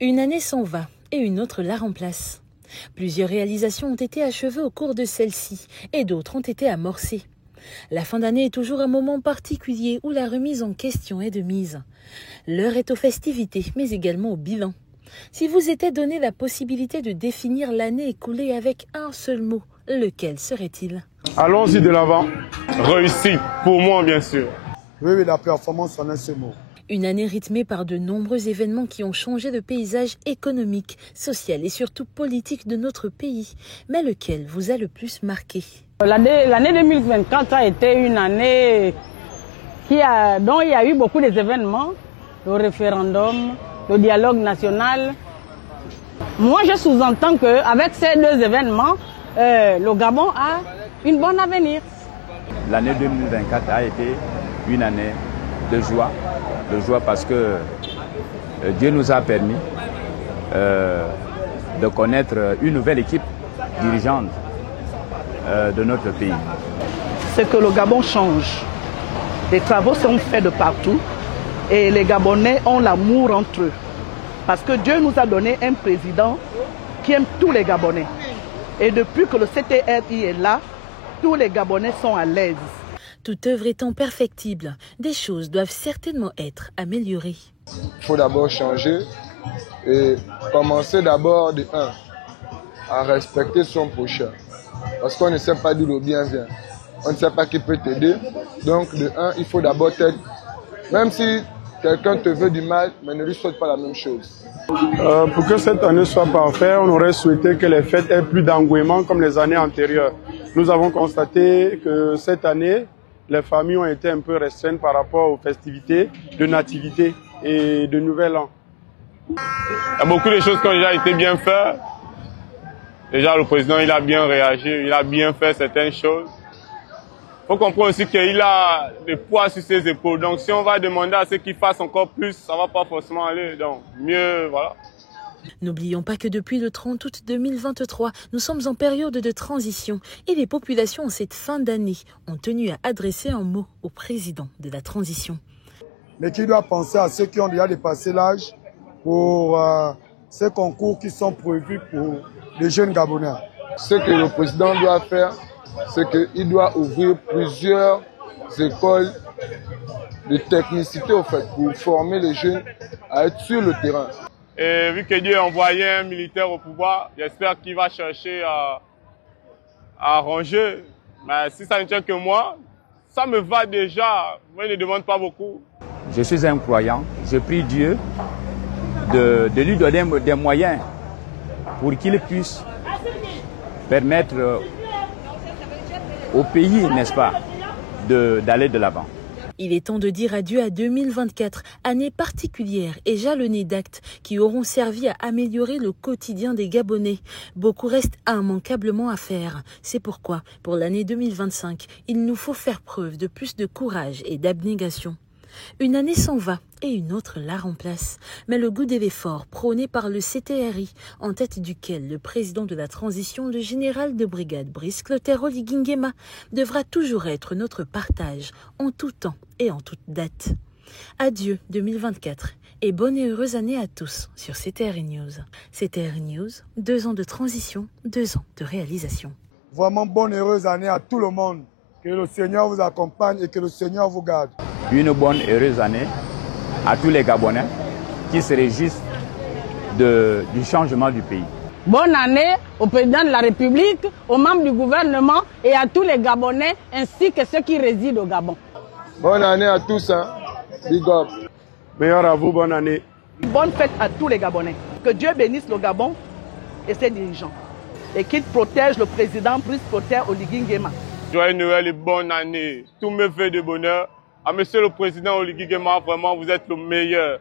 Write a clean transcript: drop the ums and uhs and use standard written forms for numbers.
Une année s'en va et une autre la remplace. Plusieurs réalisations ont été achevées au cours de celle-ci et d'autres ont été amorcées. La fin d'année est toujours un moment particulier où la remise en question est de mise. L'heure est aux festivités, mais également au bilan. Si vous était donné la possibilité de définir l'année écoulée avec un seul mot, lequel serait-il? Allons-y de l'avant. Réussite, pour moi bien sûr. Oui, la performance en un seul mot. Une année rythmée par de nombreux événements qui ont changé le paysage économique, social et surtout politique de notre pays. Mais lequel vous a le plus marqué? L'année 2024 a été une année dont il y a eu beaucoup d'événements. Le référendum, le dialogue national. Moi, je sous-entends qu'avec ces deux événements, le Gabon a une bonne avenir. L'année 2024 a été une année de joie parce que Dieu nous a permis de connaître une nouvelle équipe dirigeante de notre pays. C'est que le Gabon change. Les travaux sont faits de partout et les Gabonais ont l'amour entre eux. Parce que Dieu nous a donné un président qui aime tous les Gabonais. Et depuis que le CTRI est là, tous les Gabonais sont à l'aise. Toute œuvre étant perfectible, des choses doivent certainement être améliorées. Il faut d'abord changer et commencer d'abord de 1 à respecter son prochain. Parce qu'on ne sait pas d'où le bien vient. On ne sait pas qui peut t'aider. Donc de 1, il faut d'abord t'aider. Même si quelqu'un te veut du mal, mais ne lui souhaite pas la même chose. Pour que cette année soit parfaite, on aurait souhaité que les fêtes aient plus d'engouement comme les années antérieures. Nous avons constaté que cette année, les familles ont été un peu restreintes par rapport aux festivités de nativité et de nouvel an. Il y a beaucoup de choses qui ont déjà été bien faites. Déjà, le président il a bien réagi, il a bien fait certaines choses. Il faut comprendre aussi qu'il a le poids sur ses épaules. Donc, si on va demander à ceux qui fassent encore plus, ça ne va pas forcément aller. Donc, mieux, voilà. N'oublions pas que depuis le 30 août 2023, nous sommes en période de transition et les populations en cette fin d'année ont tenu à adresser un mot au président de la transition. Mais qui doit penser à ceux qui ont déjà dépassé l'âge pour ces concours qui sont prévus pour les jeunes Gabonais. Ce que le président doit faire, c'est qu'il doit ouvrir plusieurs écoles de technicité au fait, pour former les jeunes à être sur le terrain. Et vu que Dieu a envoyé un militaire au pouvoir, j'espère qu'il va chercher à arranger. Mais si ça ne tient que moi, ça me va déjà. Moi, je ne demande pas beaucoup. Je suis un croyant. Je prie Dieu de lui donner des moyens pour qu'il puisse permettre au pays, n'est-ce pas, d'aller de l'avant. Il est temps de dire adieu à 2024, année particulière et jalonnée d'actes qui auront servi à améliorer le quotidien des Gabonais. Beaucoup reste immanquablement à faire. C'est pourquoi, pour l'année 2025, il nous faut faire preuve de plus de courage et d'abnégation. Une année s'en va et une autre la remplace. Mais le goût de l'effort prôné par le CTRI, en tête duquel le président de la transition, le général de brigade Brice Clotaire Oligui Nguema, devra toujours être notre partage en tout temps et en toute date. Adieu 2024 et bonne et heureuse année à tous sur CTRI News. CTRI News, 2 ans de transition, 2 ans de réalisation. Vraiment bonne et heureuse année à tout le monde. Que le Seigneur vous accompagne et que le Seigneur vous garde. Une bonne et heureuse année à tous les Gabonais qui se réjouissent du changement du pays. Bonne année au président de la République, aux membres du gouvernement et à tous les Gabonais ainsi que ceux qui résident au Gabon. Bonne année à tous, hein. Big up. Meilleur à vous, bonne année. Bonne fête à tous les Gabonais. Que Dieu bénisse le Gabon et ses dirigeants. Et qu'il protège le président Brice Clotaire Oligui Nguema. Joyeux Noël et bonne année. Tous mes vœux de bonheur. À monsieur le président Oligui Nguema, vraiment, vous êtes le meilleur.